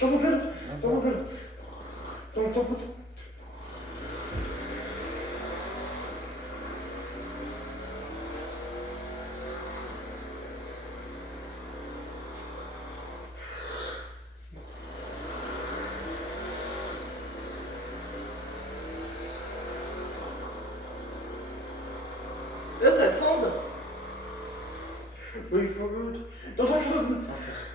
Don't look at it. Don't look at it. Don't look at it. Widzę, fondę. Wait for it. Don't touch it.